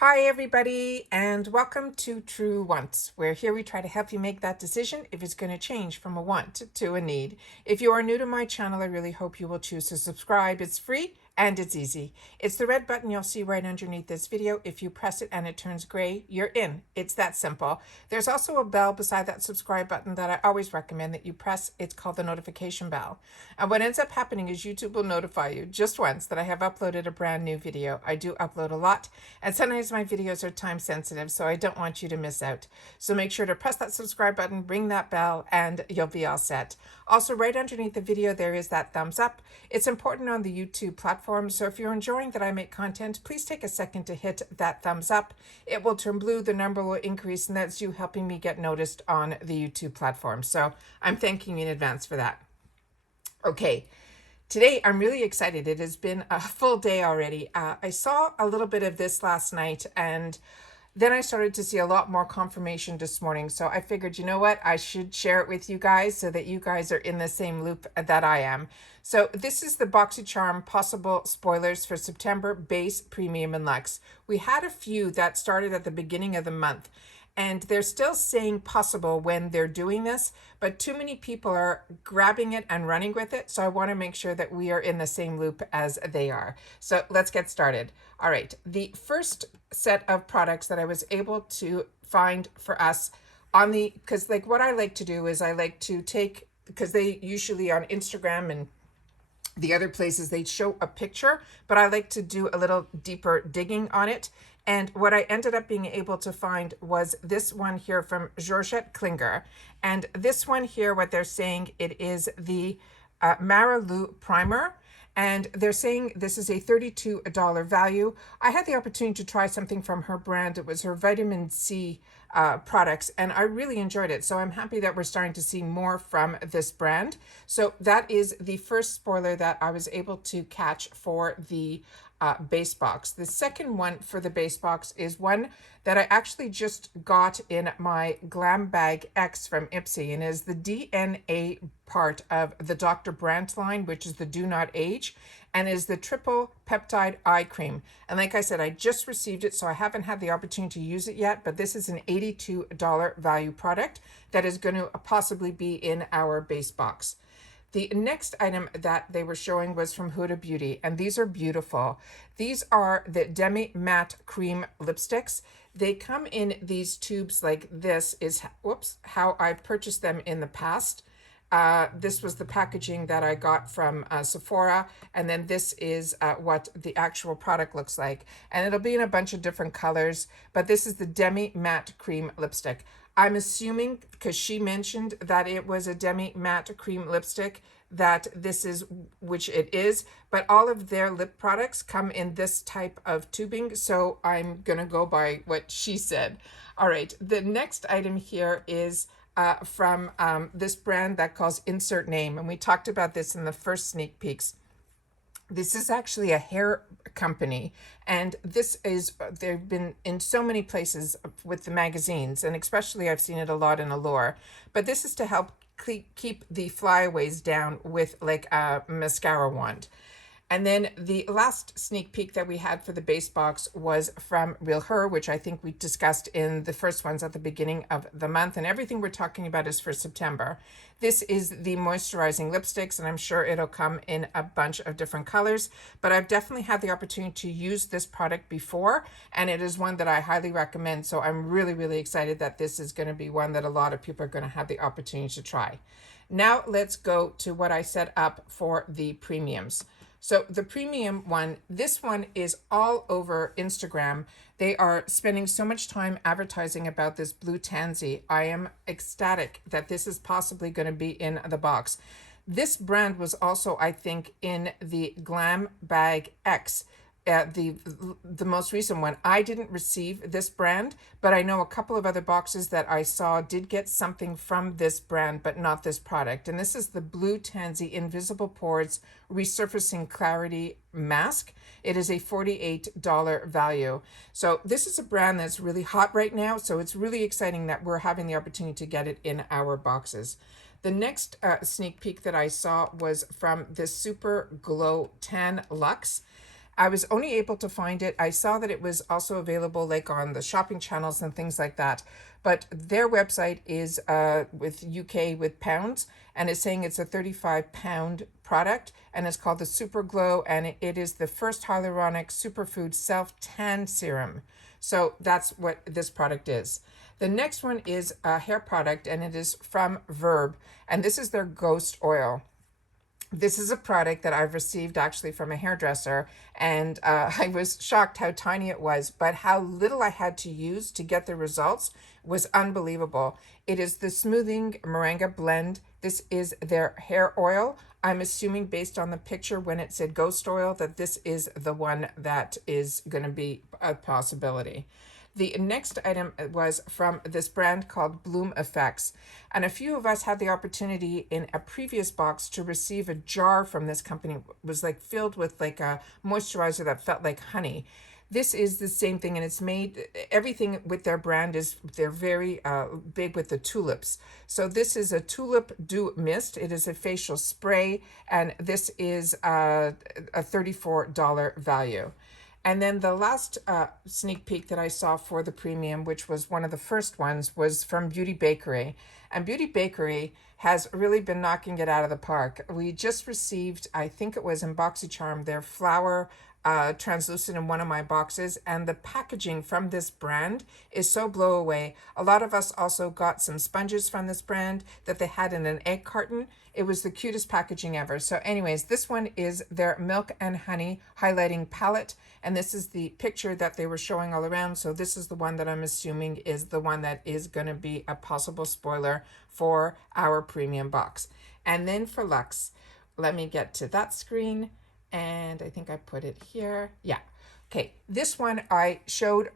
Hi everybody, and welcome to True Wants, where here we try to help you make that decision if it's going to change from a want to a need. If you are new to my channel, I really hope you will choose to subscribe. It's free and it's easy. It's the red button you'll see right underneath this video. If you press it and it turns gray, you're in. It's that simple. There's also a bell beside that subscribe button that I always recommend that you press. It's called the notification bell. And what ends up happening is YouTube will notify you just once that I have uploaded a brand new video. I do upload a lot, and sometimes my videos are time sensitive, so I don't want you to miss out. So make sure to press that subscribe button, ring that bell, and you'll be all set. Also, right underneath the video, there is that thumbs up. It's important on the YouTube platform, so if you're enjoying that I make content, please take a second to hit that thumbs up. It will turn blue, the number will increase, and that's you helping me get noticed on the YouTube platform. So I'm thanking you in advance for that. Okay. Today, I'm really excited. It has been a full day already. I saw a little bit of this last night, and then I started to see a lot more confirmation this morning. So I figured, you know what? I should share it with you guys so that you guys are in the same loop that I am. So this is the BOXYCHARM possible spoilers for September base, premium, and luxe. We had a few that started at the beginning of the month, and they're still saying possible when they're doing this, but too many people are grabbing it and running with it. So I want to make sure that we are in the same loop as they are. So let's get started. All right. The first set of products that I was able to find for us on the, because like what I like to do is I like to take, because they usually on Instagram and the other places they show a picture, but I like to do a little deeper digging on it. And what I ended up being able to find was this one here from Georgette Klinger. And this one here, what they're saying, it is the Maralou Primer. And they're saying this is a $32 value. I had the opportunity to try something from her brand. It was her vitamin C products, and I really enjoyed it. So I'm happy that we're starting to see more from this brand. So that is the first spoiler that I was able to catch for the base box. The second one for the base box is one that I actually just got in my Glam Bag X from Ipsy, and is the DNA part of the Dr. Brandt line, which is the Do Not Age, and is the triple peptide eye cream. And like I said, I just received it, so I haven't had the opportunity to use it yet, but this is an $82 value product that is going to possibly be in our base box. The next item that they were showing was from Huda Beauty, and these are beautiful. These are the Demi Matte Cream Lipsticks. They come in these tubes like this, is how I've purchased them in the past. This was the packaging that I got from Sephora, and then this is what the actual product looks like. And it'll be in a bunch of different colors, but this is the Demi Matte Cream Lipstick. I'm assuming, because she mentioned that it was a Demi Matte Cream Lipstick, that this is, which it is, but all of their lip products come in this type of tubing, so I'm gonna go by what she said. All right, the next item here is from this brand that calls Insert Name, and we talked about this in the first sneak peeks. This is actually a hair company, and this is, they've been in so many places with the magazines, and especially I've seen it a lot in Allure, but this is to help keep the flyaways down with like a mascara wand. And then the last sneak peek that we had for the base box was from Real Her, which I think we discussed in the first ones at the beginning of the month. And everything we're talking about is for September. This is the moisturizing lipsticks, and I'm sure it'll come in a bunch of different colors. But I've definitely had the opportunity to use this product before, and it is one that I highly recommend. So I'm really, really excited that this is going to be one that a lot of people are going to have the opportunity to try. Now let's go to what I set up for the premiums. So the premium one, this one is all over Instagram. They are spending so much time advertising about this blue tansy. I am ecstatic that this is possibly going to be in the box. This brand was also, I think, in the Glam Bag X. The most recent one. I didn't receive this brand, but I know a couple of other boxes that I saw did get something from this brand, but not this product. And this is the Blue Tansy Invisible Pores Resurfacing Clarity Mask. It is a $48 value. So this is a brand that's really hot right now, so it's really exciting that we're having the opportunity to get it in our boxes. The next sneak peek that I saw was from this Super Glow Tan Luxe. I was only able to find it. I saw that it was also available like on the shopping channels and things like that. But their website is with UK with pounds, and it's saying it's a 35-pound product, and it's called the Super Glow, and it is the first hyaluronic superfood self-tan serum. So that's what this product is. The next one is a hair product, and it is from Verb, and this is their Ghost Oil. This is a product that I've received actually from a hairdresser, and I was shocked how tiny it was, but how little I had to use to get the results was unbelievable. It is the Smoothing Moringa Blend. This is their hair oil. I'm assuming based on the picture when it said Ghost Oil that this is the one that is going to be a possibility. The next item was from this brand called Bloom Effects. And a few of us had the opportunity in a previous box to receive a jar from this company. It was like filled with like a moisturizer that felt like honey. This is the same thing, and it's made, everything with their brand is, they're very big with the tulips. So this is a Tulip Dew Mist. It is a facial spray, and this is a $34 value. And then the last sneak peek that I saw for the premium, which was one of the first ones, was from Beauty Bakery. And Beauty Bakery has really been knocking it out of the park. We just received, I think it was in BOXYCHARM, their flower translucent in one of my boxes, and the packaging from this brand is so blow away. A lot of us also got some sponges from this brand that they had in an egg carton. It was the cutest packaging ever. So anyways, this one is their Milk and Honey Highlighting Palette, and this is the picture that they were showing all around. So this is the one that I'm assuming is the one that is going to be a possible spoiler for our premium box. And then for Luxe, let me get to that screen. And I think I put it here. Yeah. Okay. This one I showed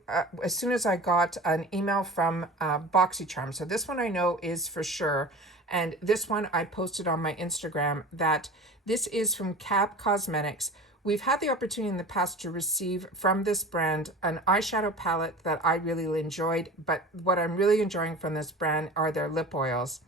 as soon as I got an email from BOXYCHARM. So this one I know is for sure. And this one I posted on my Instagram that this is from Cab Cosmetics. We've had the opportunity in the past to receive from this brand an eyeshadow palette that I really enjoyed. But what I'm really enjoying from this brand are their lip oils.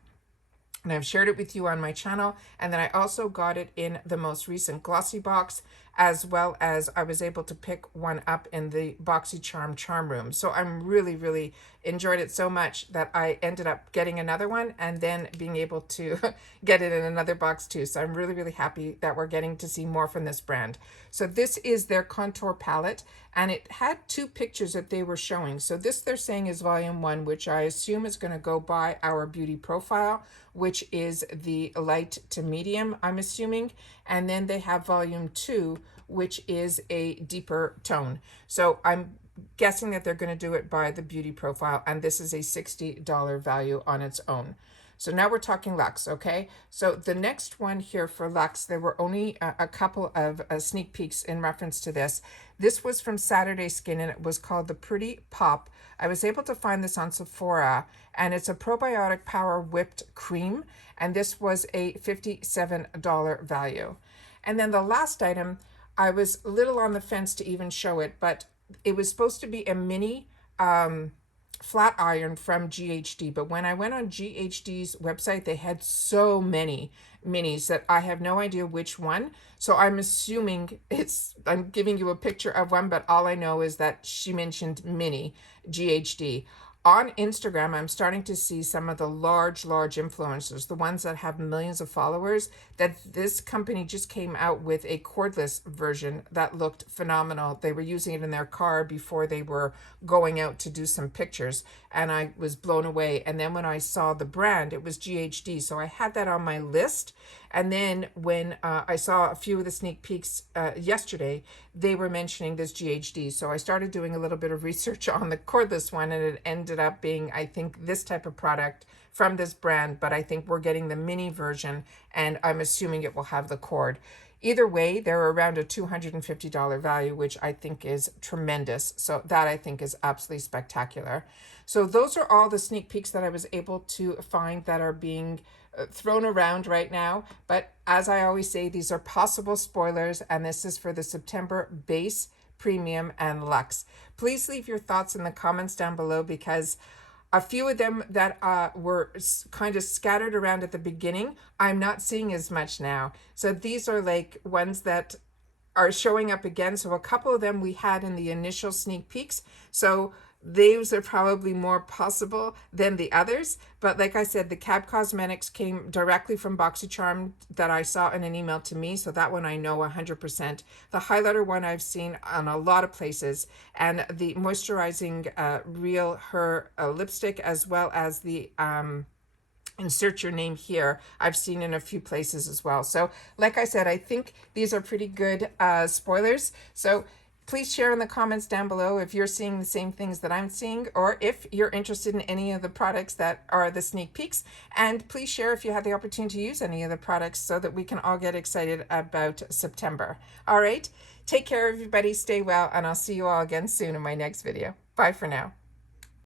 And I've shared it with you on my channel. And then I also got it in the most recent glossy box, as well as I was able to pick one up in the BOXYCHARM Charm Room. So I'm really enjoyed it so much that I ended up getting another one and then being able to get it in another box too. So I'm really happy that we're getting to see more from this brand. So this is their contour palette, and it had two pictures that they were showing. So this they're saying is volume 1, which I assume is going to go by our beauty profile, which is the light to medium, I'm assuming. And then they have volume 2, which is a deeper tone. So I'm guessing that they're going to do it by the beauty profile, and this is a $60 value on its own. So now we're talking Luxe, okay? So the next one here for Luxe, there were only a couple of sneak peeks in reference to this. This was from Saturday Skin, and it was called the Pretty Pop. I was able to find this on Sephora, and it's a probiotic power whipped cream, and this was a $57 value. And then the last item, I was a little on the fence to even show it, but it was supposed to be a mini flat iron from GHD. But when I went on GHD's website, they had so many minis that I have no idea which one. So I'm assuming I'm giving you a picture of one, but all I know is that she mentioned mini GHD. On Instagram, I'm starting to see some of the large influencers, the ones that have millions of followers, that this company just came out with a cordless version that looked phenomenal. They were using it in their car before they were going out to do some pictures, and I was blown away. And then when I saw the brand, it was GHD, so I had that on my list. And then when I saw a few of the sneak peeks yesterday, they were mentioning this GHD. So I started doing a little bit of research on the cordless one, and it ended up being, I think, this type of product from this brand, but I think we're getting the mini version, and I'm assuming it will have the cord. Either way, they're around a $250 value, which I think is tremendous. So that I think is absolutely spectacular. So those are all the sneak peeks that I was able to find that are being thrown around right now. But as I always say, these are possible spoilers, and this is for the September base, premium, and Luxe. Please leave your thoughts in the comments down below, because a few of them that were kind of scattered around at the beginning, I'm not seeing as much now. So these are like ones that are showing up again. So a couple of them we had in the initial sneak peeks. So those are probably more possible than the others. But like I said, the Cab Cosmetics came directly from BOXYCHARM that I saw in an email to me. So that one I know 100%. The highlighter one I've seen on a lot of places. And the moisturizing Real Her lipstick, as well as the insert your name here, I've seen in a few places as well. So like I said, I think these are pretty good spoilers. So please share in the comments down below if you're seeing the same things that I'm seeing, or if you're interested in any of the products that are the sneak peeks. And please share if you had the opportunity to use any of the products so that we can all get excited about September. All right, take care everybody, stay well, and I'll see you all again soon in my next video. Bye for now.